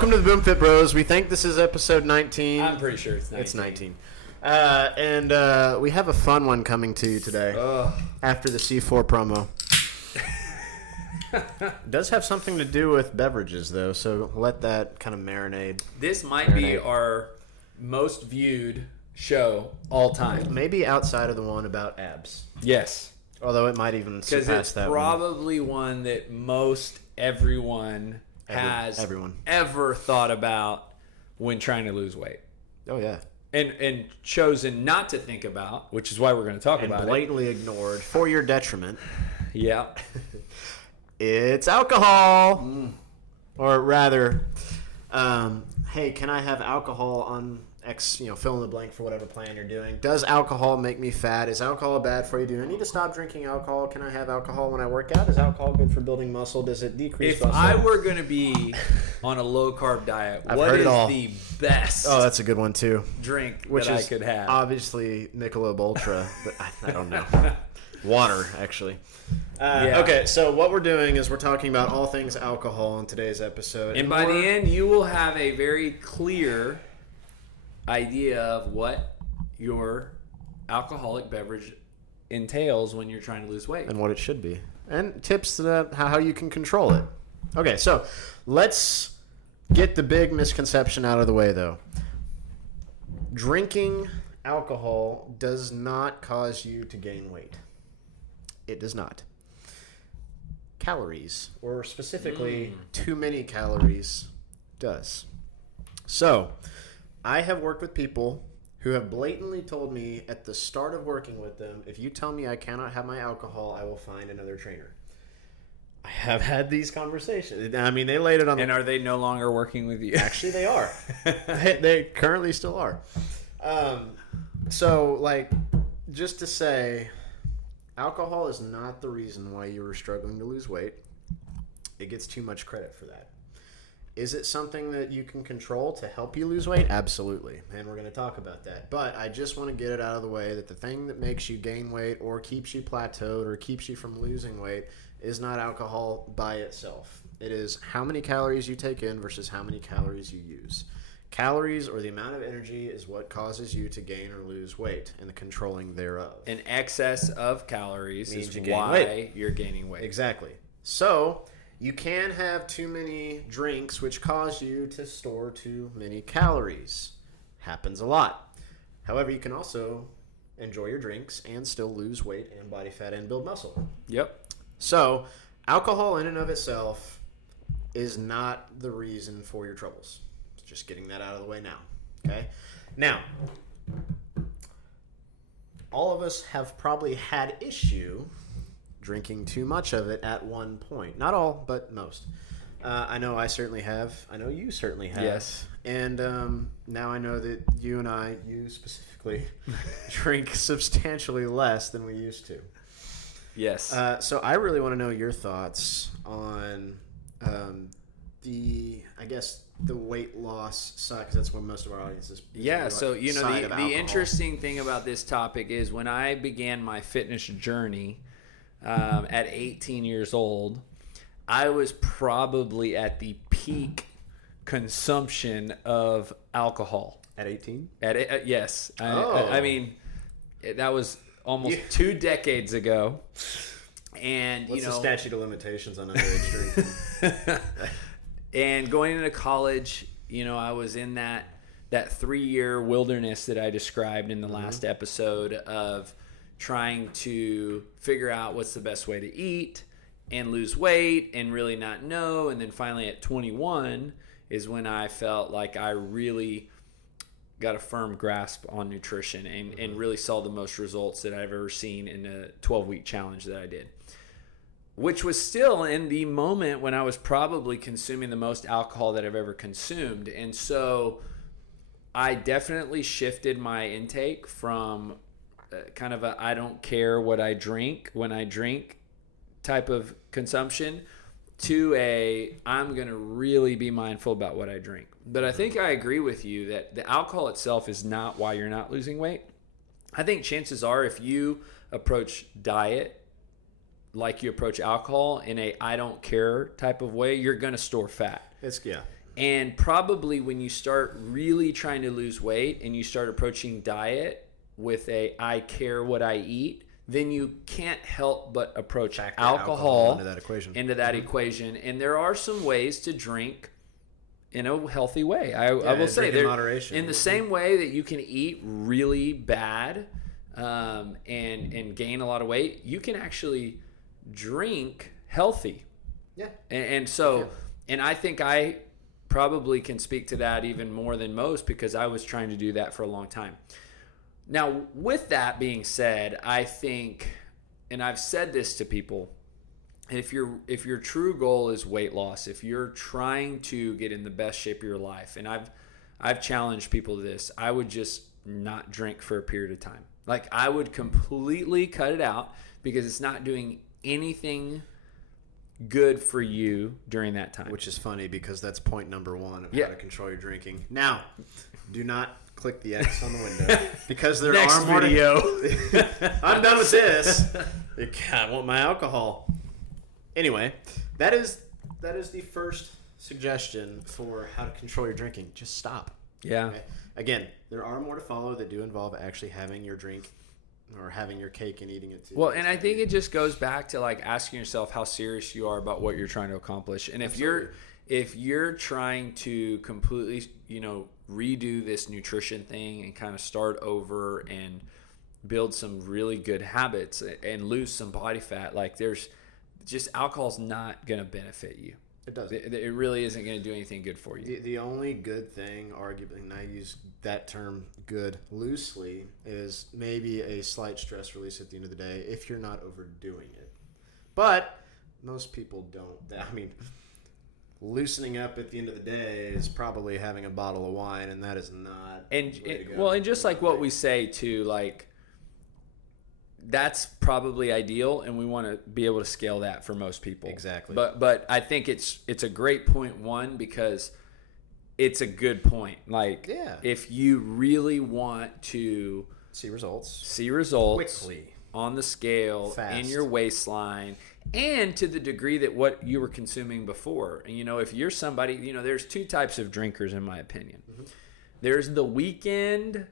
Welcome to the BoomFit Bros. We think this is episode 19. I'm pretty sure it's 19. It's 19. And we have a fun one coming to you today after the C4 promo. It does have something to do with beverages, though, so let that kind of marinate. This might be our most viewed show all time. Maybe outside of the one about abs. Yes. Although it might even surpass that one. Because it's probably one that most everyone has ever thought about when trying to lose weight. Oh, yeah. And chosen not to think about, which is why we're going to talk about it. And blatantly ignored for your detriment. Yeah. It's alcohol. Or rather, hey, can I have alcohol on X, fill in the blank for whatever plan you're doing. Does alcohol make me fat? Is alcohol bad for you? Do I need to stop drinking alcohol? Can I have alcohol when I work out? Is alcohol good for building muscle? Does it decrease muscle? If I were going to be on a low-carb diet, what is the best that's a good one too. Drink Which that I could have? Obviously, Michelob Ultra, but I don't know. Water, actually. Yeah. Okay, so what we're doing is we're talking about all things alcohol in today's episode. And by the end, you will have a very clear idea of what your alcoholic beverage entails when you're trying to lose weight. And what it should be. And tips to how you can control it. Okay, so let's get the big misconception out of the way, though. Drinking alcohol does not cause you to gain weight. It does not. Calories, or specifically too many calories, does. So, I have worked with people who have blatantly told me at the start of working with them, if you tell me I cannot have my alcohol, I will find another trainer. I have had these conversations. I mean, they laid it on. And are they no longer working with you? Actually, they are. They currently still are. So, just to say, alcohol is not the reason why you were struggling to lose weight. It gets too much credit for that. Is it something that you can control to help you lose weight? Absolutely. And we're going to talk about that. But I just want to get it out of the way that the thing that makes you gain weight or keeps you plateaued or keeps you from losing weight is not alcohol by itself. It is how many calories you take in versus how many calories you use. Calories, or the amount of energy, is what causes you to gain or lose weight, and the controlling thereof. An excess of calories means is why you're gaining weight. Exactly. So you can have too many drinks, which cause you to store too many calories. Happens a lot. However, you can also enjoy your drinks and still lose weight and body fat and build muscle. Yep. So alcohol in and of itself is not the reason for your troubles. Just getting that out of the way now. Okay? Now, all of us have probably had issue drinking too much of it at one point. Not all, but most. I know I certainly have. I know you certainly have. Yes. And now I know that you specifically, drink substantially less than we used to. Yes. So I really want to know your thoughts on the weight loss side, because that's where most of our audience is. Yeah, so the interesting thing about this topic is when I began my fitness journey at 18 years old, I was probably at the peak consumption of alcohol. At 18? Yes. Oh. I mean, that was almost 2 decades ago. And what's the statute of limitations on underage drinking? And going into college, I was in that 3-year wilderness that I described in the last episode of trying to figure out what's the best way to eat and lose weight and really not know. And then finally at 21 is when I felt like I really got a firm grasp on nutrition and really saw the most results that I've ever seen in a 12-week challenge that I did. Which was still in the moment when I was probably consuming the most alcohol that I've ever consumed. And so I definitely shifted my intake from kind of a I don't care what I drink when I drink type of consumption to a I'm going to really be mindful about what I drink. But I think I agree with you that the alcohol itself is not why you're not losing weight. I think chances are if you approach diet like you approach alcohol in a I don't care type of way, you're going to store fat. And probably when you start really trying to lose weight and you start approaching diet with I care what I eat, then you can't help but approach alcohol into that equation. And there are some ways to drink in a healthy way. I will say, in moderation. In the same way that you can eat really bad and gain a lot of weight, you can actually drink healthy. Yeah. And so, and I think I probably can speak to that even more than most because I was trying to do that for a long time. Now, with that being said, I think, and I've said this to people, if your true goal is weight loss, if you're trying to get in the best shape of your life, and I've challenged people to this, I would just not drink for a period of time. Like, I would completely cut it out because it's not doing anything good for you during that time. Which is funny because that's point number 1 of how to control your drinking. Now, do not click the X on the window because there Next are more video. I'm done with this. I want my alcohol. Anyway, that is the first suggestion for how to control your drinking. Just stop. Yeah. Okay? Again, there are more to follow that do involve actually having your drink or having your cake and eating it too. Well, and I think it just goes back to like asking yourself how serious you are about what you're trying to accomplish. And if you're trying to completely, redo this nutrition thing and kind of start over and build some really good habits and lose some body fat, like there's just alcohol's not going to benefit you. It doesn't. It really isn't going to do anything good for you. The only good thing, arguably, and I use that term good loosely, is maybe a slight stress release at the end of the day if you're not overdoing it. But most people don't. I mean, loosening up at the end of the day is probably having a bottle of wine, and that is not the way to go. Well, and just like what we say too, like that's probably ideal, and we want to be able to scale that for most people. Exactly. But I think it's a great point, one, because it's a good point. Like, if you really want to see results quickly on the scale, fast, in your waistline, and to the degree that what you were consuming before. And if you're somebody, there's two types of drinkers in my opinion. Mm-hmm. There's the weekend,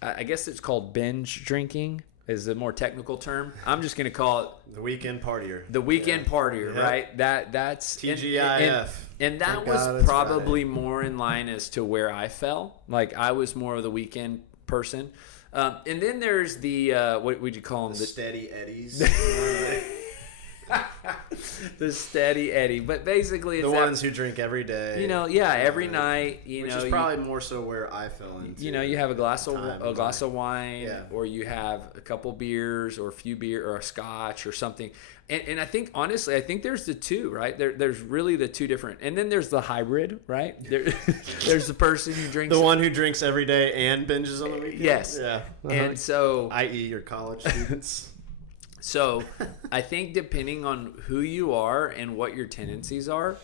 I guess it's called binge drinking is the more technical term. I'm just going to call it the weekend partier. The weekend partier, right? That's TGIF. And that was probably more in line as to where I fell. Like, I was more of the weekend person. And then there's the what would you call them? The steady eddies. The steady Eddie, but basically it's the ones who drink every day. Every night. Which is probably more so where I fell into. You have a glass of wine, or you have a couple beers, or a few beer, or a scotch, or something. And I think honestly, there's the two, right? There's really the two different, and then there's the hybrid, right? There's the person who drinks, the one who drinks every day and binges on the weekend. Yes, yeah, and so, i.e., your college students. So I think depending on who you are and what your tendencies are,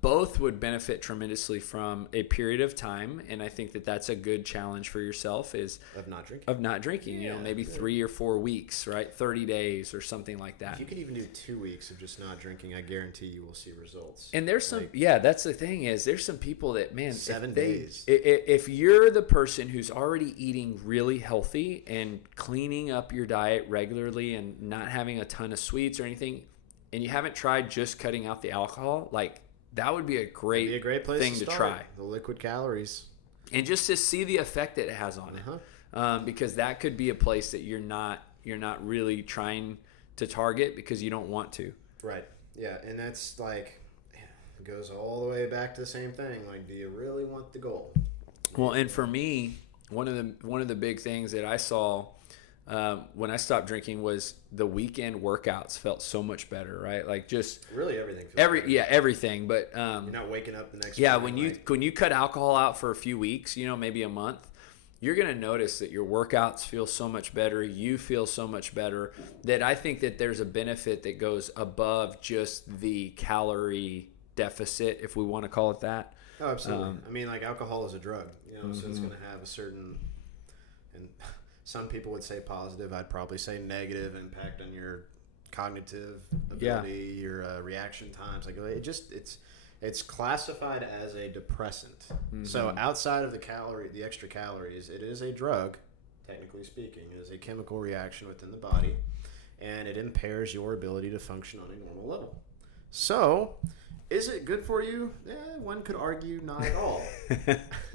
both would benefit tremendously from a period of time. And I think that that's a good challenge for yourself is of not drinking, maybe 3 or 4 weeks, right? 30 days or something like that. If you could even do 2 weeks of just not drinking, I guarantee you will see results. And there's some, that's the thing is there's some people that, man, 7 days. If you're the person who's already eating really healthy and cleaning up your diet regularly and not having a ton of sweets or anything, and you haven't tried just cutting out the alcohol, like that would be a great place thing to try. The liquid calories, and just to see the effect that it has on it, because that could be a place that you're not really trying to target because you don't want to. Right. Yeah, and that's like it goes all the way back to the same thing. Like, do you really want the goal? Well, and for me, one of the big things that I saw. When I stopped drinking was the weekend workouts felt so much better, right? Like just really everything. Everything. But you're not waking up the next. Yeah, when you cut alcohol out for a few weeks, maybe a month, you're gonna notice that your workouts feel so much better. You feel so much better that I think that there's a benefit that goes above just the calorie deficit, if we want to call it that. Oh, absolutely. I mean, like alcohol is a drug, so it's gonna have a certain and. Some people would say positive. I'd probably say negative impact on your cognitive ability, your reaction times. Like it's It's classified as a depressant. Mm-hmm. So outside of the extra calories, it is a drug, technically speaking. It is a chemical reaction within the body, and it impairs your ability to function on a normal level. So, is it good for you? One could argue not at all.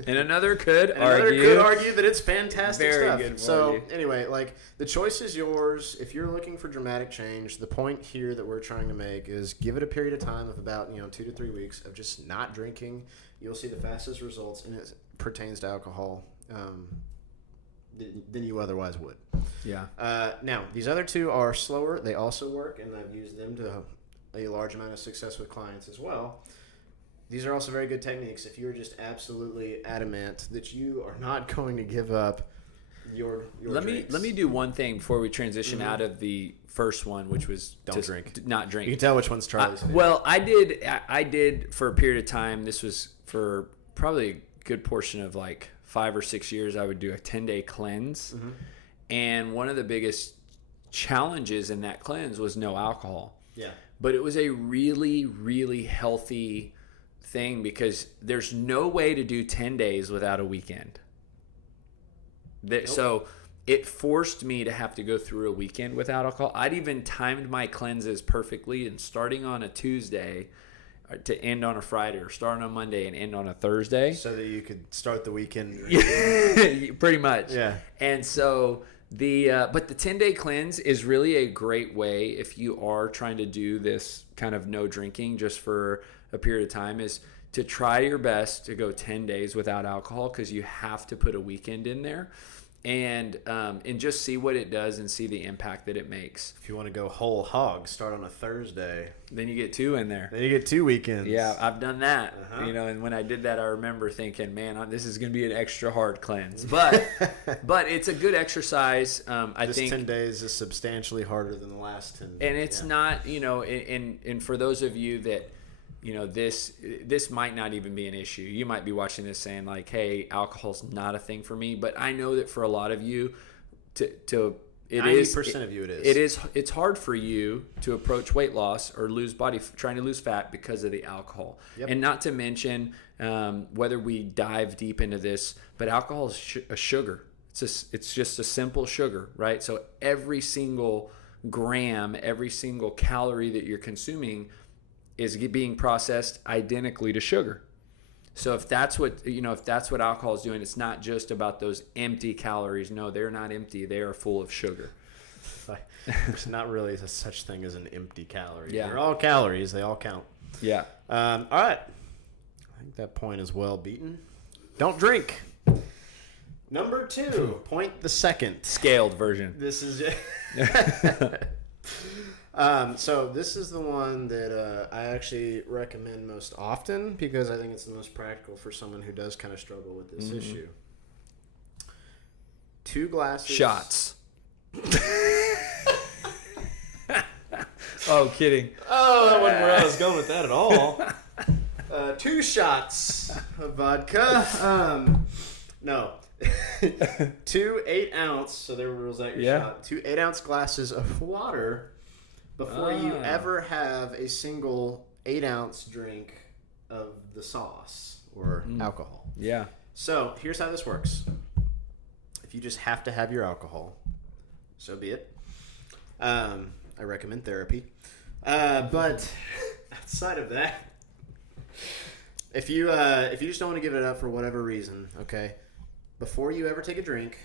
And another could argue that it's fantastic very stuff. Good for so you. Anyway, like, the choice is yours. If you're looking for dramatic change, the point here that we're trying to make is give it a period of time of about 2 to 3 weeks of just not drinking. You'll see the fastest results, and it pertains to alcohol than you otherwise would. Yeah. Now, these other two are slower. They also work, and I've used them to a large amount of success with clients as well. These are also very good techniques if you're just absolutely adamant that you are not going to give up your drinks. Let me do one thing before we transition out of the first one, which was not drink. You can tell which one's Charlie's. Well, I did for a period of time. This was for probably a good portion of like 5 or 6 years. I would do a 10-day cleanse, and one of the biggest challenges in that cleanse was no alcohol. Yeah. But it was a really, really healthy thing because there's no way to do 10 days without a weekend. Nope. So it forced me to have to go through a weekend without alcohol. I'd even timed my cleanses perfectly, and starting on a Tuesday to end on a Friday, or start on a Monday and end on a Thursday. So that you could start the weekend. Pretty much. Yeah. And so but the 10-day cleanse is really a great way if you are trying to do this kind of no drinking just for a period of time, is to try your best to go 10 days without alcohol, because you have to put a weekend in there, and just see what it does and see the impact that it makes. If you want to go whole hog, start on a Thursday. Then you get 2 in there. Then you get 2 weekends. Yeah, I've done that. And when I did that, I remember thinking, man, this is going to be an extra hard cleanse. But it's a good exercise. I think 10 days is substantially harder than the last 10 days. And it's not, and for those of you that, this might not even be an issue. You might be watching this saying like, hey, alcohol's not a thing for me. But I know that for a lot of you, 90% of you it is. It's hard for you to approach weight loss or trying to lose fat because of the alcohol. Yep. And not to mention, whether we dive deep into this, but alcohol is a sugar. It's just a simple sugar, right? So every single gram, every single calorie that you're consuming is being processed identically to sugar. So if that's what alcohol is doing, it's not just about those empty calories. No, they're not empty. They are full of sugar. There's not really such thing as an empty calorie. Yeah. They're all calories. They all count. Yeah. All right. I think that point is well beaten. Don't drink. Number 2, point the second. Scaled version. This is so this is the one that I actually recommend most often, because I think it's the most practical for someone who does kind of struggle with this issue. 2 glasses. Shots. Oh, kidding. Oh, that wasn't where I was going with that at all. 2 shots of vodka. No. 2 8-ounce, so there rules out your shot. 2 8-ounce glasses of water before you ever have a single 8-ounce drink of the sauce or alcohol. Yeah. So here's how this works. If you just have to have your alcohol, so be it. I recommend therapy. But outside of that, if you just don't want to give it up for whatever reason, okay, before you ever take a drink,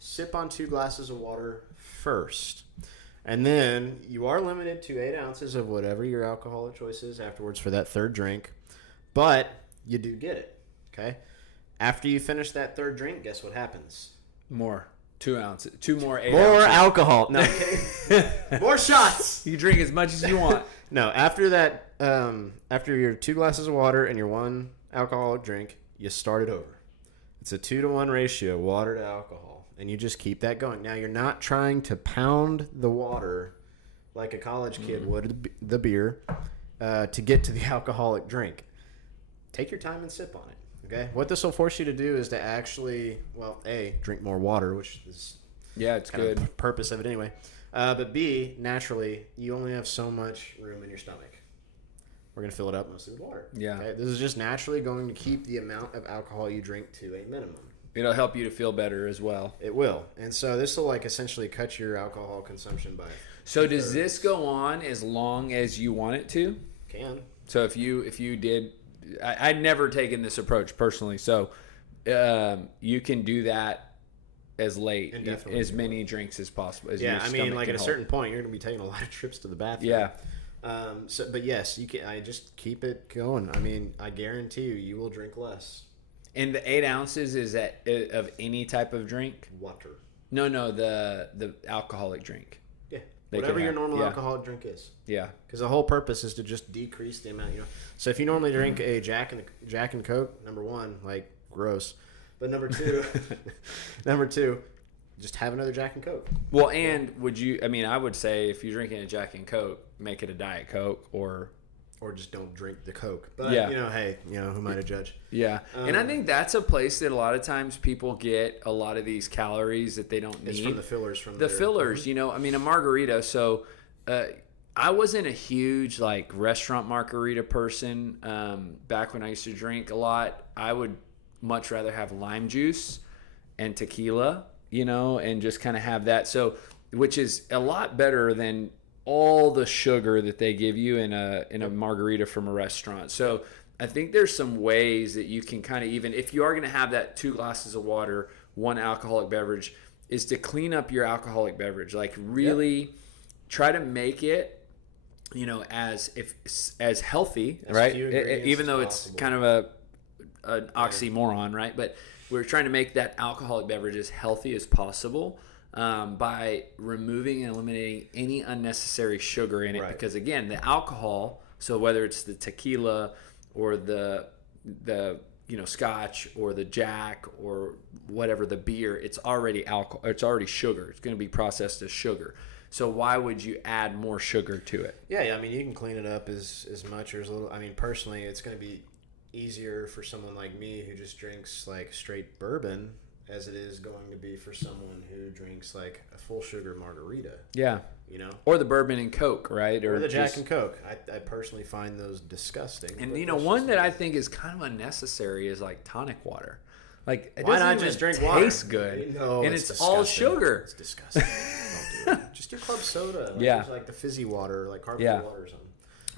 sip on 2 glasses of water first. And then you are limited to 8 ounces of whatever your alcoholic choice is afterwards for that third drink. But you do get it, okay? After you finish that third drink, guess what happens? More. 2 ounces. 2 more 8 More ounces. alcohol. No. More shots. You drink as much as you want. No, after that, after your 2 glasses of water and your 1 alcoholic drink, you start it over. It's a 2-to-1 ratio, water to alcohol. And you just keep that going. Now, you're not trying to pound the water like a college kid would the beer to get to the alcoholic drink. Take your time and sip on it, okay? What this will force you to do is to actually, A, drink more water, which is it's good. The purpose of it anyway. But B, naturally, you only have so much room in your stomach. we're going to fill it up mostly with water. Yeah. Okay? This is just naturally going to keep the amount of alcohol you drink to a minimum. It'll help you to feel better as well. It will. And so this will like essentially cut your alcohol consumption by So does this go on as long as you want it to? Can. So if you did, I'd never taken this approach personally. So you can do that as late, as many drinks as possible. As yeah, your I mean, like at a hold. certain point, you're going to be taking a lot of trips to the bathroom. Yeah. But yes, you can. I just keep it going. I mean, I guarantee you will drink less. And the 8 ounces is that of any type of drink? Water. No, the alcoholic drink. Yeah. They Whatever can your have- normal yeah. alcoholic drink is. Yeah. Because the whole purpose is to just decrease the amount. So if you normally drink a Jack and Coke, number one, like gross. But number two, just have another Jack and Coke. Well, and I would say if you're drinking a Jack and Coke, make it a Diet Coke or just don't drink the Coke. But, yeah. Hey, who am I to judge? Yeah. And I think that's a place that a lot of times people get a lot of these calories that they don't need. It's from the fillers. Fillers, a margarita. So I wasn't a huge, like, restaurant margarita person back when I used to drink a lot. I would much rather have lime juice and tequila, and just kind of have that. So, which is a lot better than all the sugar that they give you in a margarita from a restaurant. So I think there's some ways that you can kind of, even if you are going to have that 2 glasses of water, 1 alcoholic beverage, is to clean up your alcoholic beverage. Like really try to make it, as healthy, as right? Even though it's kind of an oxymoron, right? But we're trying to make that alcoholic beverage as healthy as possible. By removing and eliminating any unnecessary sugar in it, right. Because again, the alcohol. So whether it's the tequila or the scotch or the Jack or whatever, the beer, it's already alcohol. It's already sugar. It's going to be processed as sugar. So why would you add more sugar to it? Yeah. I mean, you can clean it up as much or as little. I mean, personally, it's going to be easier for someone like me who just drinks like straight bourbon as it is going to be for someone who drinks like a full sugar margarita. Yeah. Or the bourbon and Coke, right? Or the Jack and Coke. I personally find those disgusting. And one that I think is kind of unnecessary is like tonic water. Like it why doesn't not even just drink taste water? good. No, and it's disgusting. all sugar. It's disgusting. Don't do it. Just do club soda. Like the fizzy water, like carbonated water or something.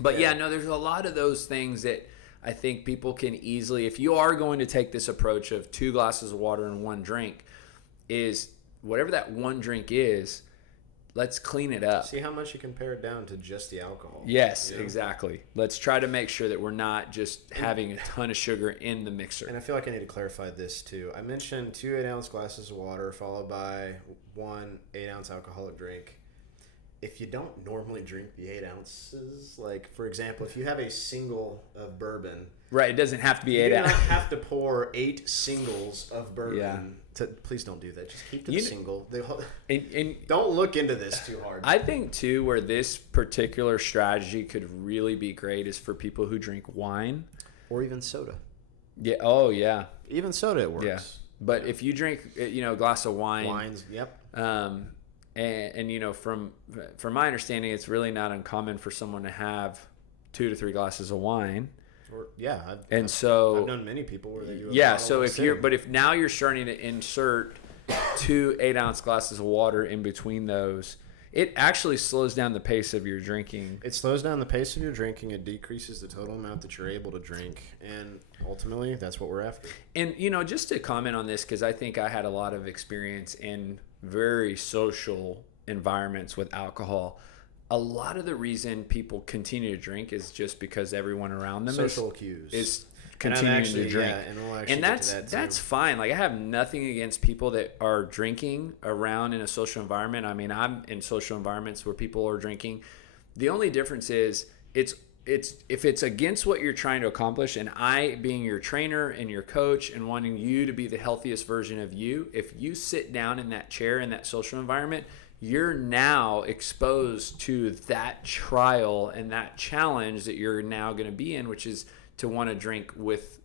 But there's a lot of those things that I think people can easily, if you are going to take this approach of 2 glasses of water and 1 drink, is whatever that 1 drink is, let's clean it up. See how much you can pare it down to just the alcohol. Yes, exactly. Let's try to make sure that we're not just having a ton of sugar in the mixer. And I feel like I need to clarify this too. I mentioned 2 8-ounce glasses of water followed by 1 8-ounce alcoholic drink. If you don't normally drink the 8 ounces, like for example, if you have a single of bourbon, right? It doesn't have to be 8 ounces. You don't have to pour 8 singles of bourbon. Yeah. Please don't do that. Just keep to the single. And don't look into this too hard. I think too, where this particular strategy could really be great is for people who drink wine or even soda. Yeah. Oh, yeah. Even soda, it works. Yeah. But if you drink, a glass of wine, wines, yep. And from my understanding, it's really not uncommon for someone to have 2 to 3 glasses of wine. I've known many people where they do. So if now you're starting to insert 2 8-ounce glasses of water in between those, it actually slows down the pace of your drinking. It slows down the pace of your drinking. It decreases the total amount that you're able to drink, and ultimately, that's what we're after. And just to comment on this, because I think I had a lot of experience in very social environments with alcohol. A lot of the reason people continue to drink is just because everyone around them is continuing to drink. And that's fine. Like I have nothing against people that are drinking around in a social environment. I mean, I'm in social environments where people are drinking. The only difference is it's if it's against what you're trying to accomplish, and I being your trainer and your coach and wanting you to be the healthiest version of you, if you sit down in that chair in that social environment, you're now exposed to that trial and that challenge that you're now going to be in, which is to want to drink with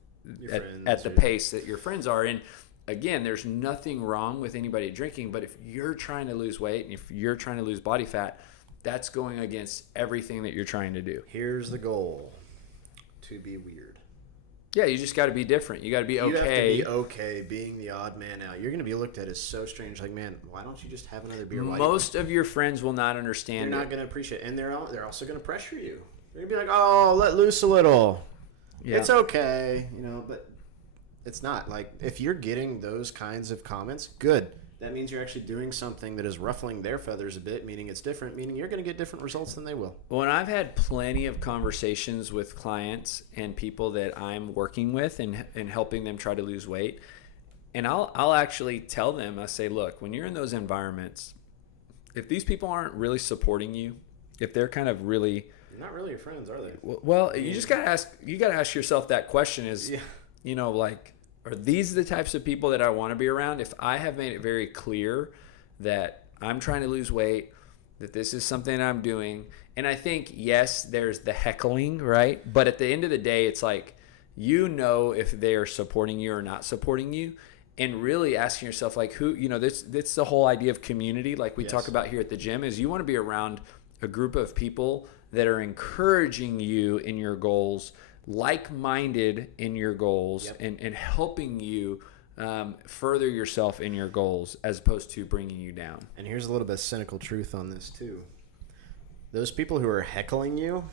at the pace that your friends are. And again, there's nothing wrong with anybody drinking, but if you're trying to lose weight and if you're trying to lose body fat, that's going against everything that you're trying to do. Here's the goal. to be weird. Yeah, you just got to be different. You got to be okay. You have to be okay being the odd man out. You're going to be looked at as so strange. Like, man, why don't you just have another beer? Most of your friends will not understand. They're not going to appreciate it. And they're also going to pressure you. They're going to be like, oh, let loose a little. Yeah. It's okay, but it's not. Like, if you're getting those kinds of comments, good. That means you're actually doing something that is ruffling their feathers a bit, meaning it's different, meaning you're going to get different results than they will. Well, and I've had plenty of conversations with clients and people that I'm working with and helping them try to lose weight. And I'll actually tell them, I say, look, when you're in those environments, if these people aren't really supporting you, if they're kind of really... Not really your friends, are they? Well, you just got to ask yourself that question is, like... Are these the types of people that I want to be around? If I have made it very clear that I'm trying to lose weight, that this is something I'm doing, and I think, yes, there's the heckling, right? But at the end of the day, it's like, if they are supporting you or not supporting you, and really asking yourself, like, who, that's the whole idea of community, like we talk about here at the gym, is you want to be around a group of people that are encouraging you in your goals, like-minded in your goals, and helping you further yourself in your goals as opposed to bringing you down. And here's a little bit of cynical truth on this too. Those people who are heckling you,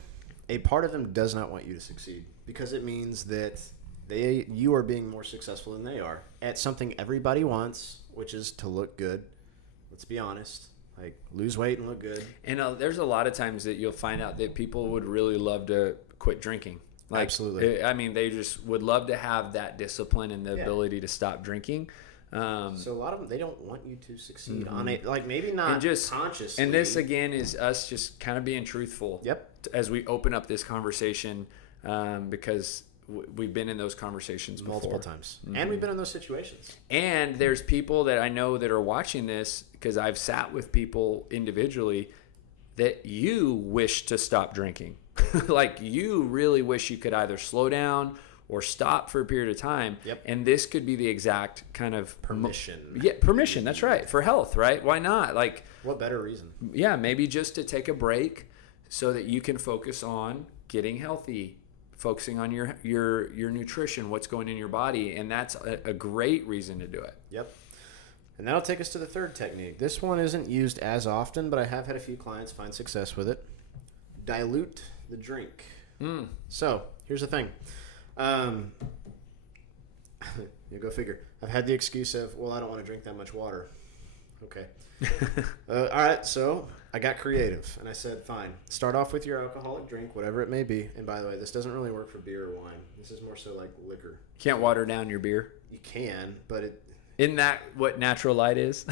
a part of them does not want you to succeed because it means that you are being more successful than they are at something everybody wants, which is to look good. Let's be honest. Like, lose weight and look good. And there's a lot of times that you'll find out that people would really love to quit drinking. Like, absolutely. I mean, they just would love to have that discipline and the ability to stop drinking. So a lot of them, they don't want you to succeed on it. Like, maybe not consciously. And this, again, is us just kind of being truthful. As we open up this conversation, because we've been in those conversations multiple times. And we've been in those situations. And there's people that I know that are watching this, because I've sat with people individually that you wish to stop drinking. Like, you really wish you could either slow down or stop for a period of time. And this could be the exact kind of permission. Permission. That's right. For health, right? Why not? Like, what better reason? Yeah, maybe just to take a break so that you can focus on getting healthy, focusing on your nutrition, what's going in your body, and that's a great reason to do it. And that'll take us to the third technique. This one isn't used as often, but I have had a few clients find success with it. Dilute the drink. So, here's the thing. You go figure. I've had the excuse of, well, I don't want to drink that much water. Okay. All right, so I got creative, and I said, fine. Start off with your alcoholic drink, whatever it may be. And by the way, this doesn't really work for beer or wine. This is more so like liquor. Can't water down your beer? You can, but it... Isn't that what Natural Light is?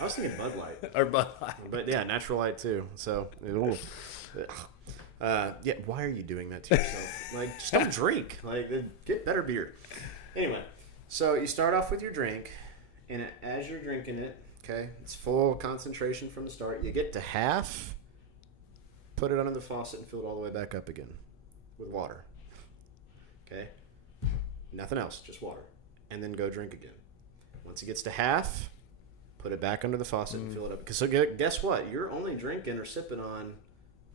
I was thinking Bud Light. Or Bud Light. But yeah, Natural Light too. So, why are you doing that to yourself? Like, just don't drink. Like, get better beer. Anyway, so you start off with your drink, and as you're drinking it, okay, it's full concentration from the start. You get to half, put it under the faucet, and fill it all the way back up again with water. Okay? Nothing else, just water. And then go drink again. Once it gets to half, put it back under the faucet and fill it up. Because so guess what? You're only drinking or sipping on,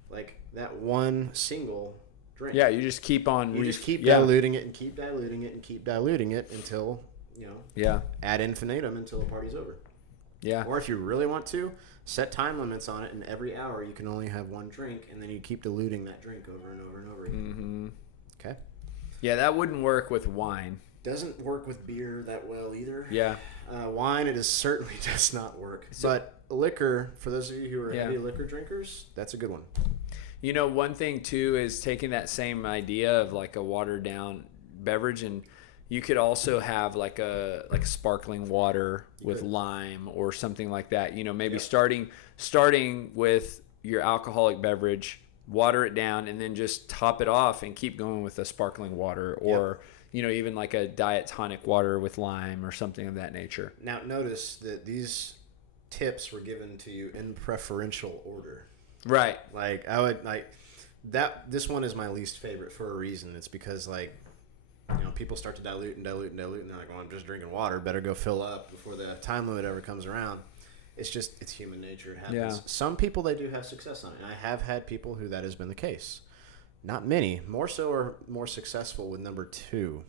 like, that one single drink. Yeah, you just keep on. You just keep diluting it and keep diluting it and keep diluting it until, ad infinitum, until the party's over. Yeah. Or if you really want to, set time limits on it, and every hour you can only have one drink, and then you keep diluting that drink over and over and over again. Okay? Yeah, that wouldn't work with wine. Doesn't work with beer that well either. Yeah. Wine, certainly does not work. But liquor, for those of you who are heavy liquor drinkers, that's a good one. One thing too is taking that same idea of like a watered down beverage, and you could also have like a sparkling water with lime or something like that. Maybe starting with your alcoholic beverage, water it down, and then just top it off and keep going with a sparkling water, or even like a diet tonic water with lime or something of that nature. Now, notice that these tips were given to you in preferential order. Right. Like, I would, like, that, this one is my least favorite for a reason. It's because, like, people start to dilute and dilute and dilute, and they're like, well, I'm just drinking water. Better go fill up before the time limit ever comes around. It's human nature. It happens. Yeah. Some people, they do have success on it. And I have had people who that has been the case. not many. More so are more successful with number 2.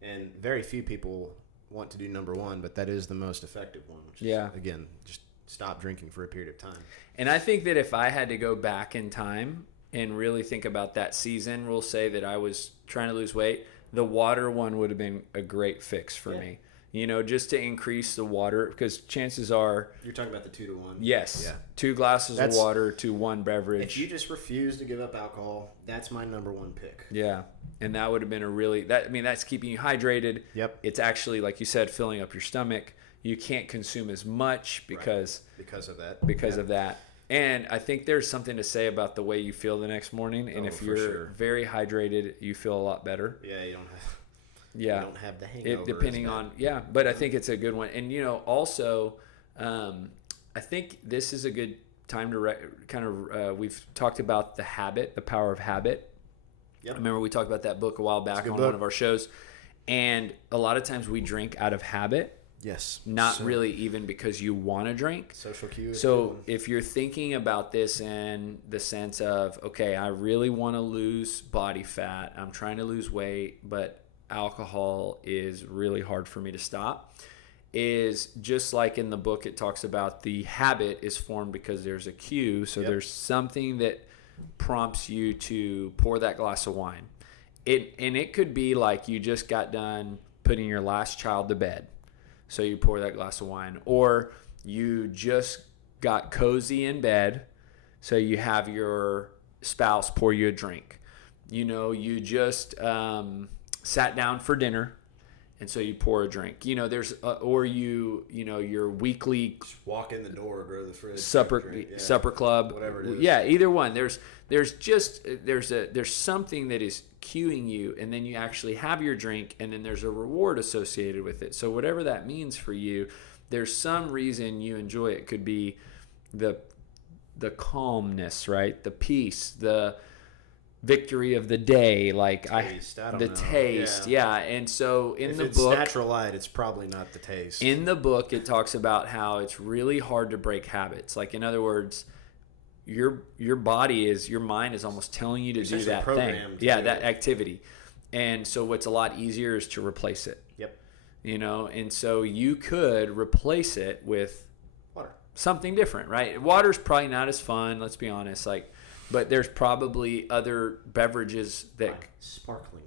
And very few people want to do number 1, but that is the most effective one. Which is, again, just stop drinking for a period of time. And I think that if I had to go back in time and really think about that season, we'll say that I was trying to lose weight, the water one would have been a great fix for me. You know, just to increase the water, because chances are... You're talking about the 2 to 1? Yes. Yeah. 2 glasses of water to 1 beverage. If you just refuse to give up alcohol, that's my number 1 pick. Yeah. And that would have been a really... that's keeping you hydrated. Yep. It's actually, like you said, filling up your stomach. You can't consume as much because... Right. Because of that. Because of that. And I think there's something to say about the way you feel the next morning. And if you're very hydrated, you feel a lot better. Yeah, you don't have... Yeah, you don't have the hangover. Depending on, but I think it's a good one. And, you know, also, I think this is a good time to we've talked about the power of habit. Yep. I remember we talked about that book a while back on one of our shows. And a lot of times we drink out of habit. Yes. Not really even because you want to drink. Social cues. So if you're thinking about this in the sense of, okay, I really want to lose body fat. I'm trying to lose weight, but alcohol is really hard for me to stop, is just like in the book it talks about the habit is formed because there's a cue. So there's something that prompts you to pour that glass of wine. It could be like you just got done putting your last child to bed, so you pour that glass of wine, or you just got cozy in bed, so you have your spouse pour you a drink. You know, you just sat down for dinner, and so you pour a drink. You know, there's or your weekly just walk in the door, go to the fridge, supper club, whatever it is. Yeah, either one. There's something that is cueing you, and then you actually have your drink, and then there's a reward associated with it. So whatever that means for you, there's some reason you enjoy it. It could be the calmness, right? The peace, the victory of the day, like the taste. Yeah. And so in the book, if it's natural light, it's probably not the taste. In the book, it talks about how it's really hard to break habits. Like, in other words, your mind is almost telling you to do that thing. That activity. And so what's a lot easier is to replace it. Yep. You know, and so you could replace it with water. Something different, right? Water's probably not as fun, let's be honest. But there's probably other beverages that sparkling.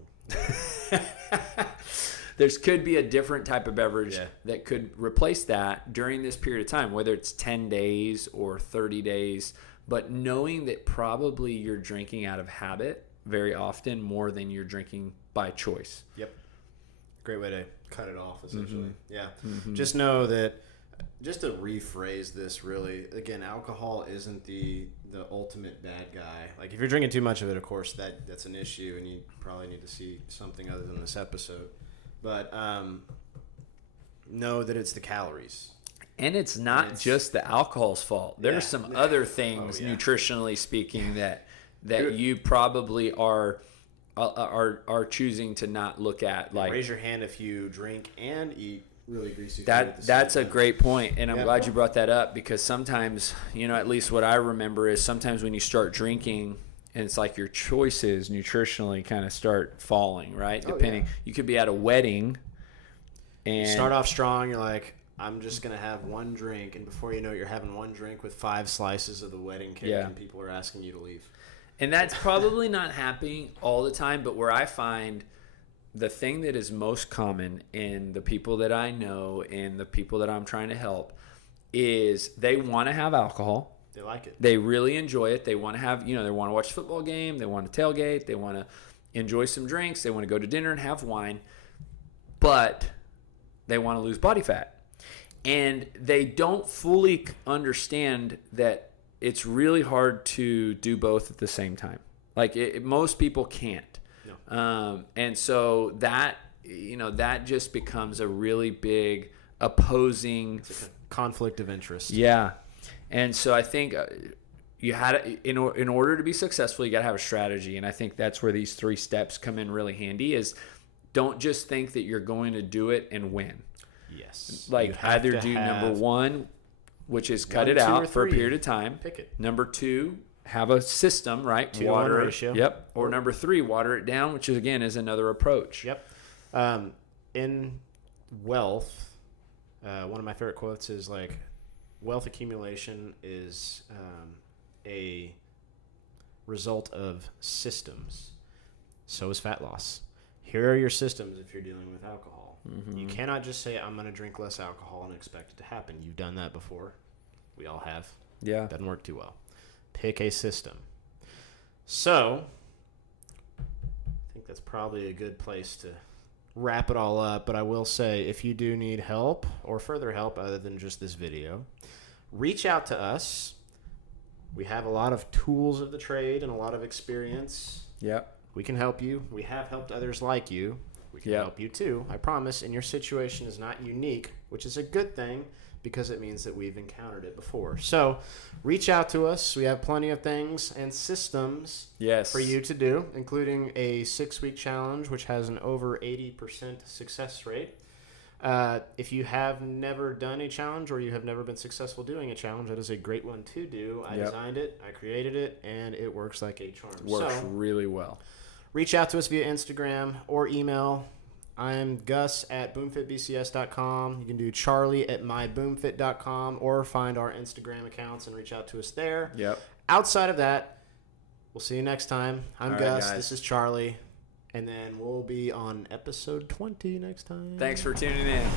There could be a different type of beverage that could replace that during this period of time, whether it's 10 days or 30 days. But knowing that probably you're drinking out of habit very often more than you're drinking by choice. Yep. Great way to cut it off, essentially. Mm-hmm. Yeah. Mm-hmm. Just know that, just to rephrase this really, again, alcohol isn't the ultimate bad guy. Like, if you're drinking too much of it, of course, that's an issue, and you probably need to see something other than this episode. But know that it's the calories. And it's not just the alcohol's fault. There's some other things, nutritionally speaking, that you probably are choosing to not look at. Like, raise your hand if you drink and eat really greasy food. That's a great point, and I'm glad you brought that up, because sometimes, at least what I remember is sometimes when you start drinking, and it's like your choices nutritionally kind of start falling, right? You could be at a wedding, and you start off strong. You're like, I'm just going to have one drink. And before you know it, you're having one drink with 5 slices of the wedding cake, and people are asking you to leave. And that's probably not happening all the time, but where I find the thing that is most common in the people that I know and the people that I'm trying to help is they want to have alcohol. They like it. They really enjoy it. They want to have, they want to watch a football game. They want to tailgate. They want to enjoy some drinks. They want to go to dinner and have wine. But they want to lose body fat. And they don't fully understand that it's really hard to do both at the same time. Like, most people can't. No. And so that just becomes a really big opposing conflict of interest. Yeah. And so I think you had in order to be successful, you got to have a strategy. And I think that's where these 3 steps come in really handy, is don't just think that you're going to do it and win. Yes. Like, either do number 1, which is cut it out for a period of time. Pick it. Number 2, have a system, right? 2-to-1 ratio. Yep. Or number 3, water it down, which is, again, is another approach. Yep. In wealth, one of my favorite quotes is like, wealth accumulation is a result of systems. So is fat loss. Here are your systems if you're dealing with alcohol. Mm-hmm. You cannot just say, I'm going to drink less alcohol and expect it to happen. You've done that before. We all have. Yeah. Doesn't work too well. Pick a system. So, I think that's probably a good place to wrap it all up. But I will say, if you do need help or further help other than just this video, reach out to us. We have a lot of tools of the trade and a lot of experience. Yep. We can help you. We have helped others like you. We can help you too. I promise. And your situation is not unique, which is a good thing because it means that we've encountered it before. So reach out to us. We have plenty of things and systems for you to do, including a 6-week challenge, which has an over 80% success rate. If you have never done a challenge or you have never been successful doing a challenge, that is a great one to do. I designed it, I created it, and it works like a charm. It works really well. Reach out to us via Instagram or email. I'm Gus at boomfitbcs.com. You can do Charlie at myboomfit.com or find our Instagram accounts and reach out to us there. Yep. Outside of that, we'll see you next time. I'm All Gus. right, this is Charlie. And then we'll be on episode 20 next time. Thanks for tuning in.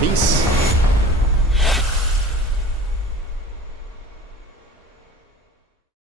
Peace.